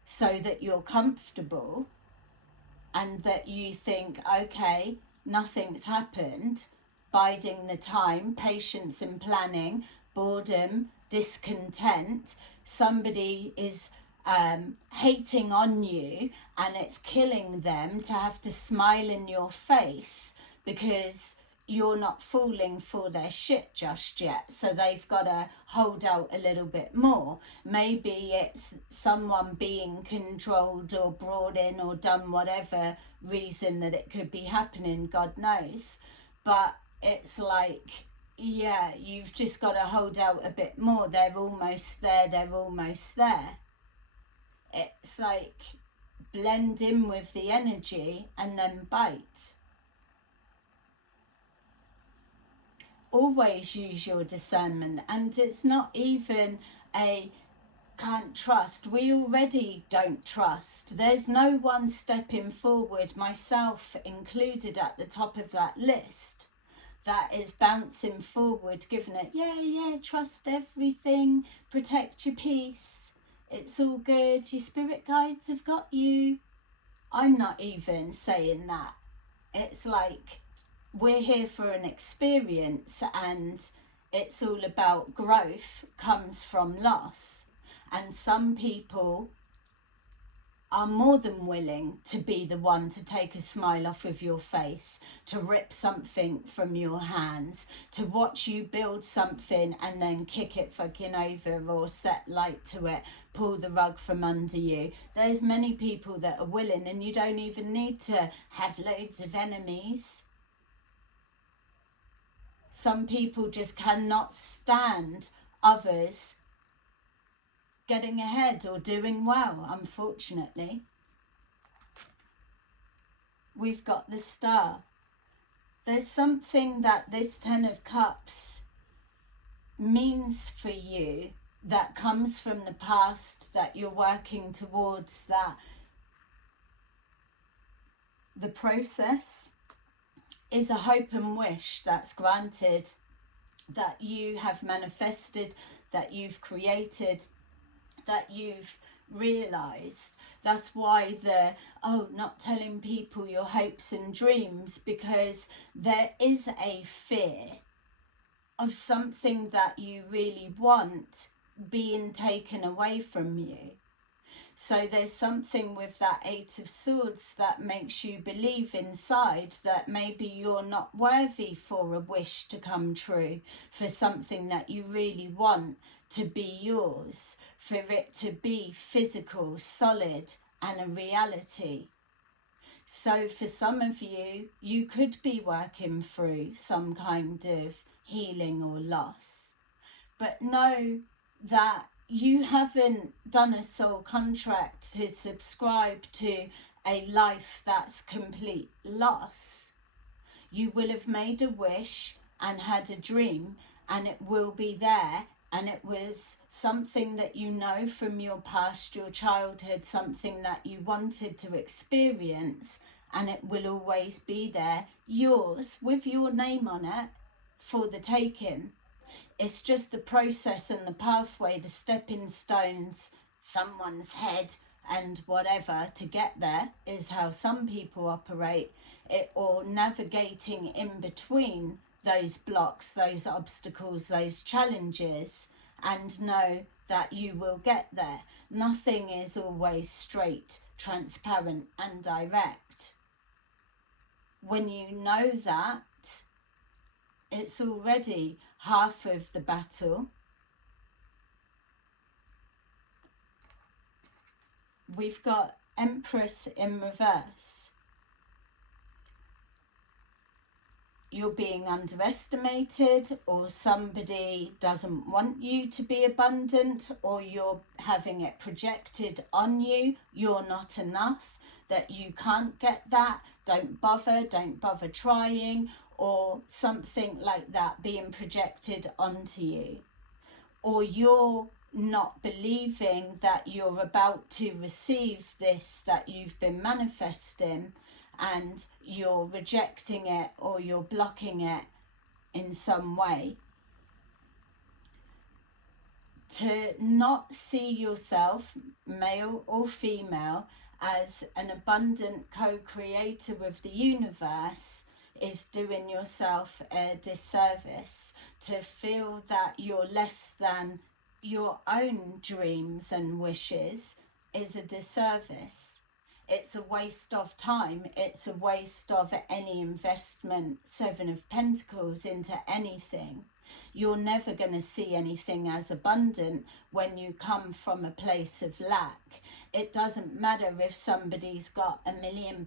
so that you're comfortable and that you think, okay, nothing's happened. Biding the time, patience and planning, boredom, discontent. Somebody is hating on you, and it's killing them to have to smile in your face because you're not falling for their shit just yet. So they've got to hold out a little bit more. Maybe it's someone being controlled or brought in or done whatever reason that it could be happening, God knows. But it's like, yeah, you've just got to hold out a bit more. They're almost there, they're almost there. It's like blend in with the energy and then bite. Always use your discernment, and it's not even a can't trust. We already don't trust. There's no one stepping forward, myself included at the top of that list, that is bouncing forward, giving it, yeah, trust everything, protect your peace, it's all good, your spirit guides have got you. I'm not even saying that. It's like, we're here for an experience, and it's all about growth comes from loss. And some people are more than willing to be the one to take a smile off of your face, to rip something from your hands, to watch you build something and then kick it fucking over or set light to it, pull the rug from under you. There's many people that are willing, and you don't even need to have loads of enemies. Some people just cannot stand others getting ahead or doing well, unfortunately. We've got the Star. There's something that this Ten of Cups means for you that comes from the past, that you're working towards, that the process is a hope and wish that's granted, that you have manifested, that you've created, that you've realised. That's why not telling people your hopes and dreams, because there is a fear of something that you really want being taken away from you. So there's something with that Eight of Swords that makes you believe inside that maybe you're not worthy for a wish to come true, for something that you really want to be yours, for it to be physical, solid, and a reality. So for some of you, you could be working through some kind of healing or loss. But know that you haven't done a soul contract to subscribe to a life that's complete loss. You will have made a wish and had a dream, and it will be there, and it was something that you know from your past, your childhood, something that you wanted to experience, and it will always be there, yours, with your name on it, for the taking. It's just the process and the pathway, the stepping stones, someone's head and whatever to get there is how some people operate it, or navigating in between those blocks, those obstacles, those challenges, and know that you will get there. Nothing is always straight, transparent and direct. When you know that, it's already half of the battle. We've got Empress in reverse. You're being underestimated, or somebody doesn't want you to be abundant, or you're having it projected on you. You're not enough, that you can't get that, don't bother trying, or something like that being projected onto you. Or you're not believing that you're about to receive this that you've been manifesting, and you're rejecting it or you're blocking it in some way. To not see yourself, male or female, as an abundant co-creator with the universe is doing yourself a disservice. To feel that you're less than your own dreams and wishes is a disservice. It's a waste of time. It's a waste of any investment, Seven of Pentacles, into anything. You're never going to see anything as abundant when you come from a place of lack. It doesn't matter if somebody's got £1 million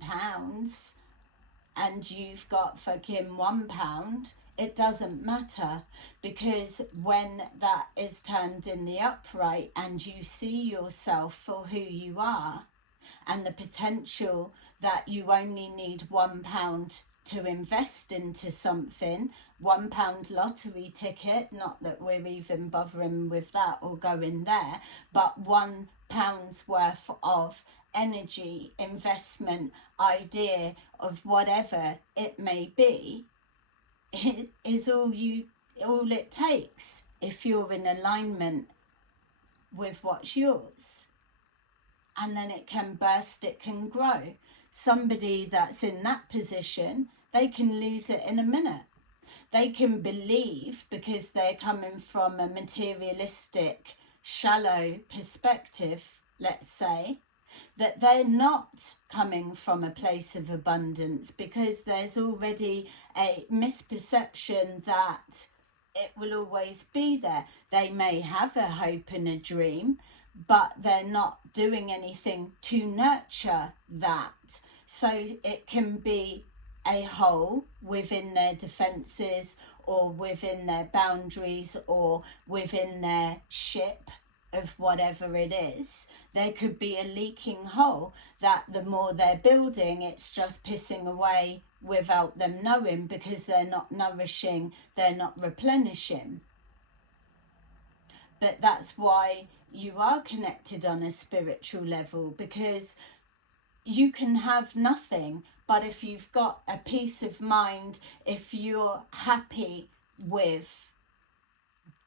and you've got fucking £1. It doesn't matter, because when that is turned in the upright and you see yourself for who you are, and the potential that you only need £1 to invest into something, £1 lottery ticket, not that we're even bothering with that or going there, but £1 worth of energy, investment, idea of whatever it may be, it is all it takes if you're in alignment with what's yours. And then it can burst, it can grow. Somebody that's in that position, they can lose it in a minute. They can believe, because they're coming from a materialistic, shallow perspective, let's say, that they're not coming from a place of abundance, because there's already a misperception that it will always be there. They may have a hope and a dream, but they're not doing anything to nurture that. So it can be a hole within their defenses, or within their boundaries, or within their ship of whatever it is. There could be a leaking hole that the more they're building, it's just pissing away without them knowing, because they're not nourishing, they're not replenishing. But that's why you are connected on a spiritual level, because you can have nothing, but if you've got a peace of mind, if you're happy with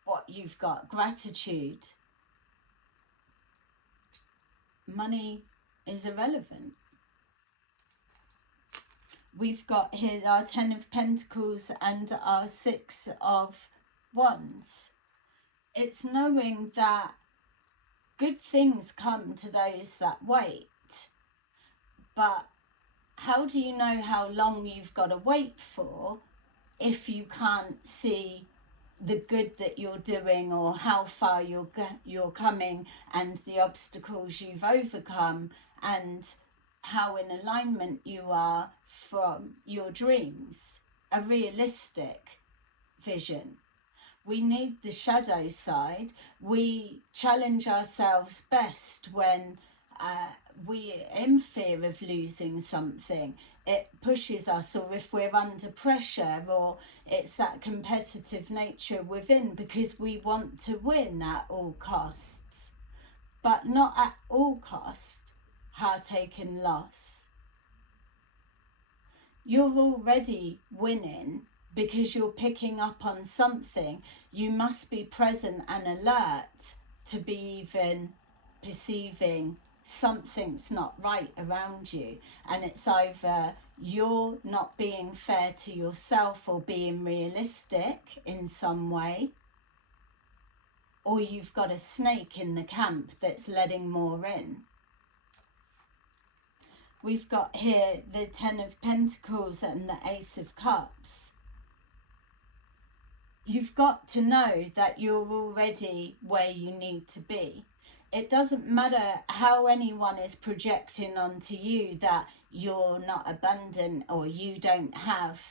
what you've got, gratitude, money is irrelevant. We've got here our 10 of Pentacles and our 6 of Wands. It's knowing that good things come to those that wait. But how do you know how long you've got to wait for if you can't see the good that you're doing, or how far you're coming, and the obstacles you've overcome, and how in alignment you are from your dreams, a realistic vision? We need the shadow side. We challenge ourselves best when we're in fear of losing something. It pushes us, or if we're under pressure, or it's that competitive nature within, because we want to win at all costs. But not at all cost, heartache and loss. You're already winning because you're picking up on something. You must be present and alert to be even perceiving something's not right around you, and it's either you're not being fair to yourself or being realistic in some way, or you've got a snake in the camp that's letting more in. We've got here the 10 of Pentacles and the Ace of Cups. You've got to know that you're already where you need to be. It doesn't matter how anyone is projecting onto you that you're not abundant or you don't have,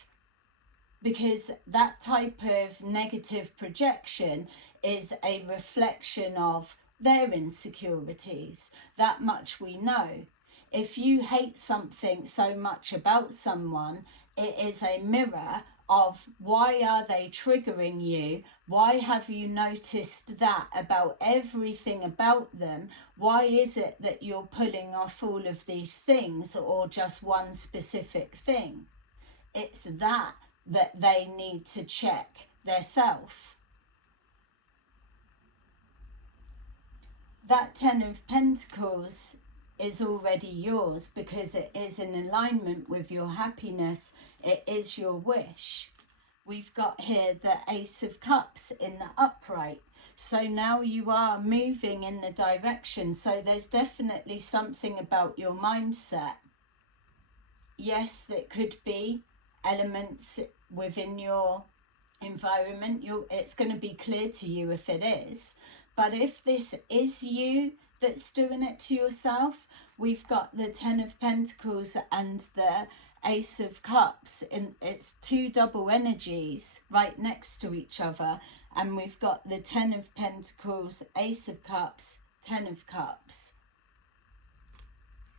because that type of negative projection is a reflection of their insecurities. That much we know. If you hate something so much about someone, it is a mirror of why are they triggering you? Why have you noticed that about everything about them? Why is it that you're pulling off all of these things, or just one specific thing? It's that they need to check their self. That 10 of Pentacles is already yours because it is in alignment with your happiness. It is your wish. We've got here the Ace of Cups in the upright. So now you are moving in the direction. So there's definitely something about your mindset. Yes, that could be elements within your environment. It's going to be clear to you if it is. But if this is you that's doing it to yourself, we've got the 10 of Pentacles and the Ace of Cups. It's two double energies right next to each other. And we've got the 10 of Pentacles, Ace of Cups, 10 of Cups.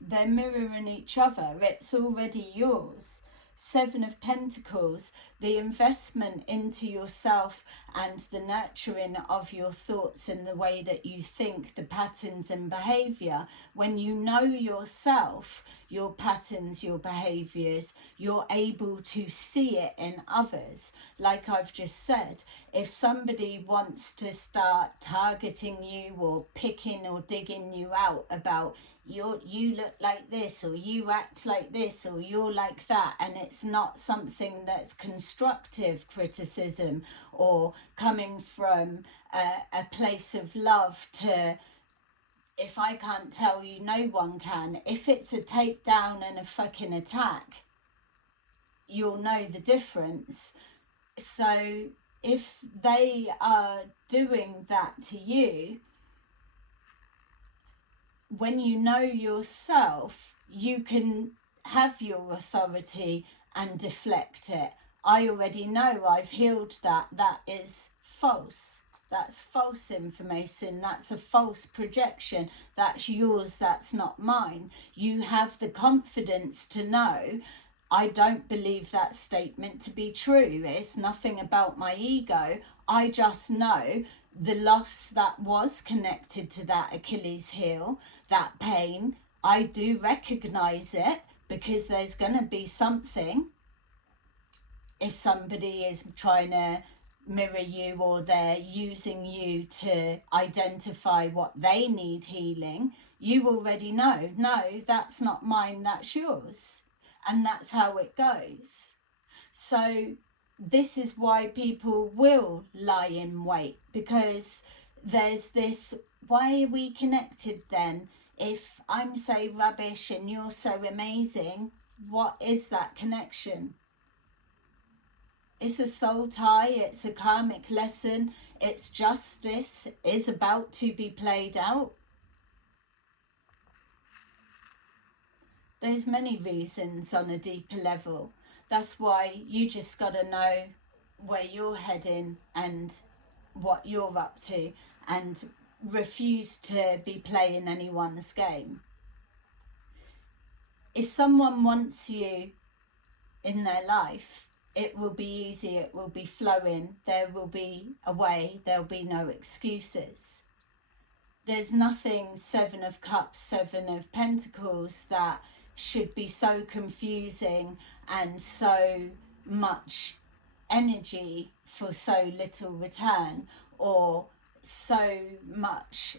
They're mirroring each other. It's already yours. 7 of Pentacles, the investment into yourself and the nurturing of your thoughts and the way that you think, the patterns and behavior. When you know yourself, your patterns, your behaviors, you're able to see it in others. Like I've just said, if somebody wants to start targeting you or picking or digging you out about you look like this, or you act like this, or you're like that, and it's not something that's constructive criticism or coming from a place of love to, if I can't tell you, no one can. If it's a takedown and a fucking attack, you'll know the difference. So if they are doing that to you, when you know yourself, you can have your authority and deflect it. I already know, I've healed that. That is false. That's false information. That's a false projection. That's yours. That's not mine. You have the confidence to know, I don't believe that statement to be true. It's nothing about my ego. I just know the loss that was connected to that Achilles heel, that pain, I do recognize it, because there's going to be something if somebody is trying to mirror you, or they're using you to identify what they need healing. you already know, no, that's not mine, that's yours. And that's how it goes. So this is why people will lie in wait, because there's this, why are we connected then? If I'm so rubbish and you're so amazing, what is that connection? It's a soul tie, it's a karmic lesson, it's justice is about to be played out. There's many reasons on a deeper level. That's why you just got to know where you're heading and what you're up to, and refuse to be playing anyone's game. If someone wants you in their life, it will be easy, it will be flowing, there will be a way, there'll be no excuses. There's nothing, Seven of Cups, Seven of Pentacles, that should be so confusing and so much energy for so little return, or so much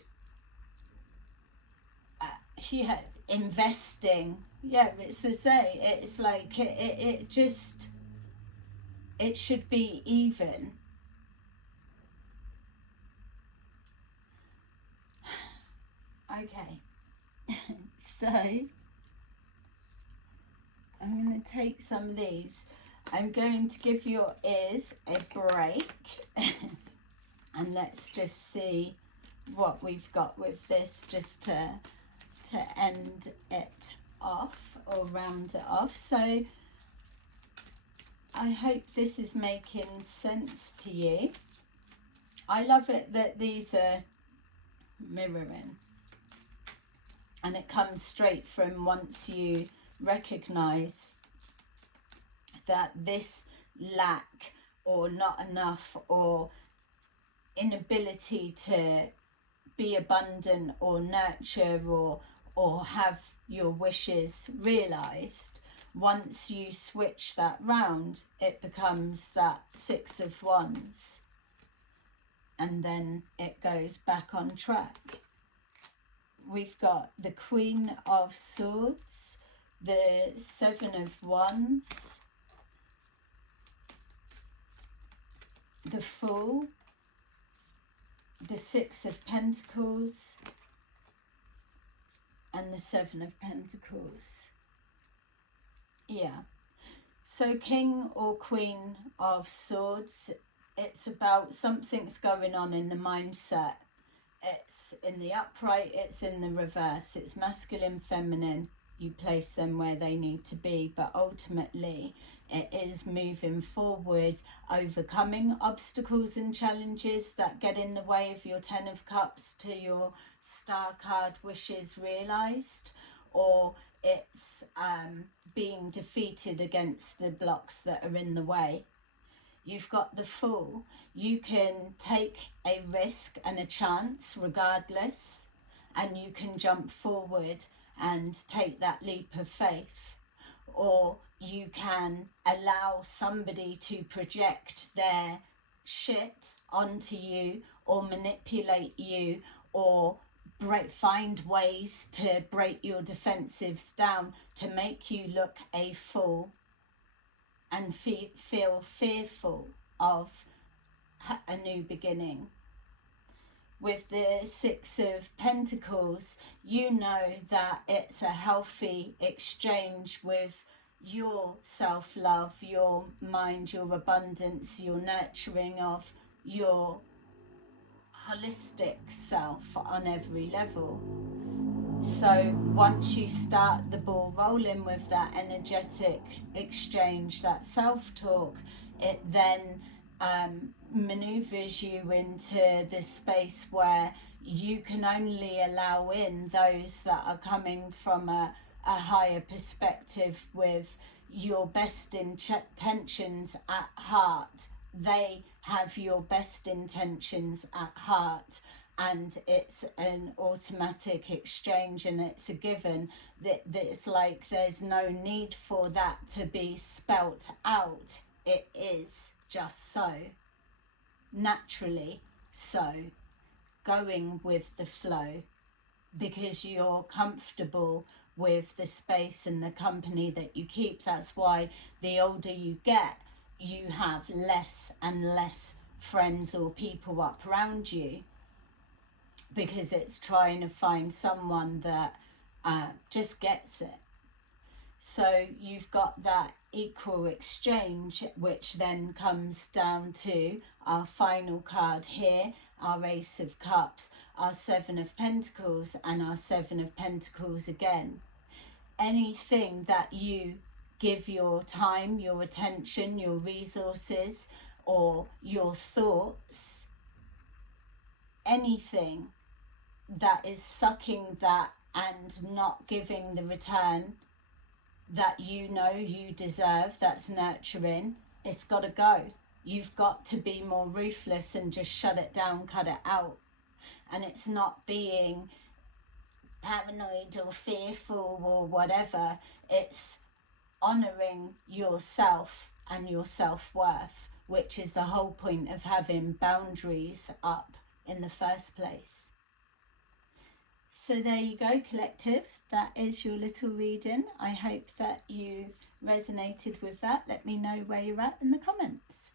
investing. It's to say, it's like it just, it should be even. Okay. So I'm going to take some of these. I'm going to give your ears a break. And let's just see what we've got with this, just to end it off, or round it off. So I hope this is making sense to you. I love it that these are mirroring, and it comes straight from, once you recognize that this lack or not enough or inability to be abundant or nurture or have your wishes realized, once you switch that round, it becomes that Six of Wands, and then it goes back on track. We've got the Queen of Swords, the Seven of Wands, the Fool, the Six of Pentacles, and the Seven of Pentacles. Yeah. So King or Queen of Swords, it's about something's going on in the mindset. It's in the upright, it's in the reverse. It's masculine, feminine. You place them where they need to be, but ultimately it is moving forward, overcoming obstacles and challenges that get in the way of your Ten of Cups to your Star card wishes realized, or it's being defeated against the blocks that are in the way. You've got the Fool. You can take a risk and a chance regardless, and you can jump forward and take that leap of faith. Or you can allow somebody to project their shit onto you, or manipulate you, or find ways to break your defensives down to make you look a fool and feel fearful of a new beginning. With the Six of Pentacles, you know that it's a healthy exchange with your self-love, your mind, your abundance, your nurturing of your holistic self on every level. So once you start the ball rolling with that energetic exchange, that self-talk, it then maneuvers you into this space where you can only allow in those that are coming from a higher perspective, with your best intentions at heart. They have your best intentions at heart, and it's an automatic exchange, and it's a given. That it's like there's no need for that to be spelt out. It is just so, naturally so, going with the flow. because you're comfortable with the space and the company that you keep. That's why the older you get, you have less and less friends or people up around you, because it's trying to find someone that just gets it. So you've got that equal exchange, which then comes down to our final card here, our Ace of Cups, our Seven of Pentacles, and our Seven of Pentacles again. Anything that you give your time, your attention, your resources, or your thoughts, anything that is sucking that and not giving the return that you know you deserve, that's nurturing, it's got to go. You've got to be more ruthless and just shut it down, cut it out. And it's not being paranoid or fearful or whatever. It's honouring yourself and your self-worth, which is the whole point of having boundaries up in the first place. So there you go, collective. That is your little reading. I hope that you resonated with that. Let me know where you're at in the comments.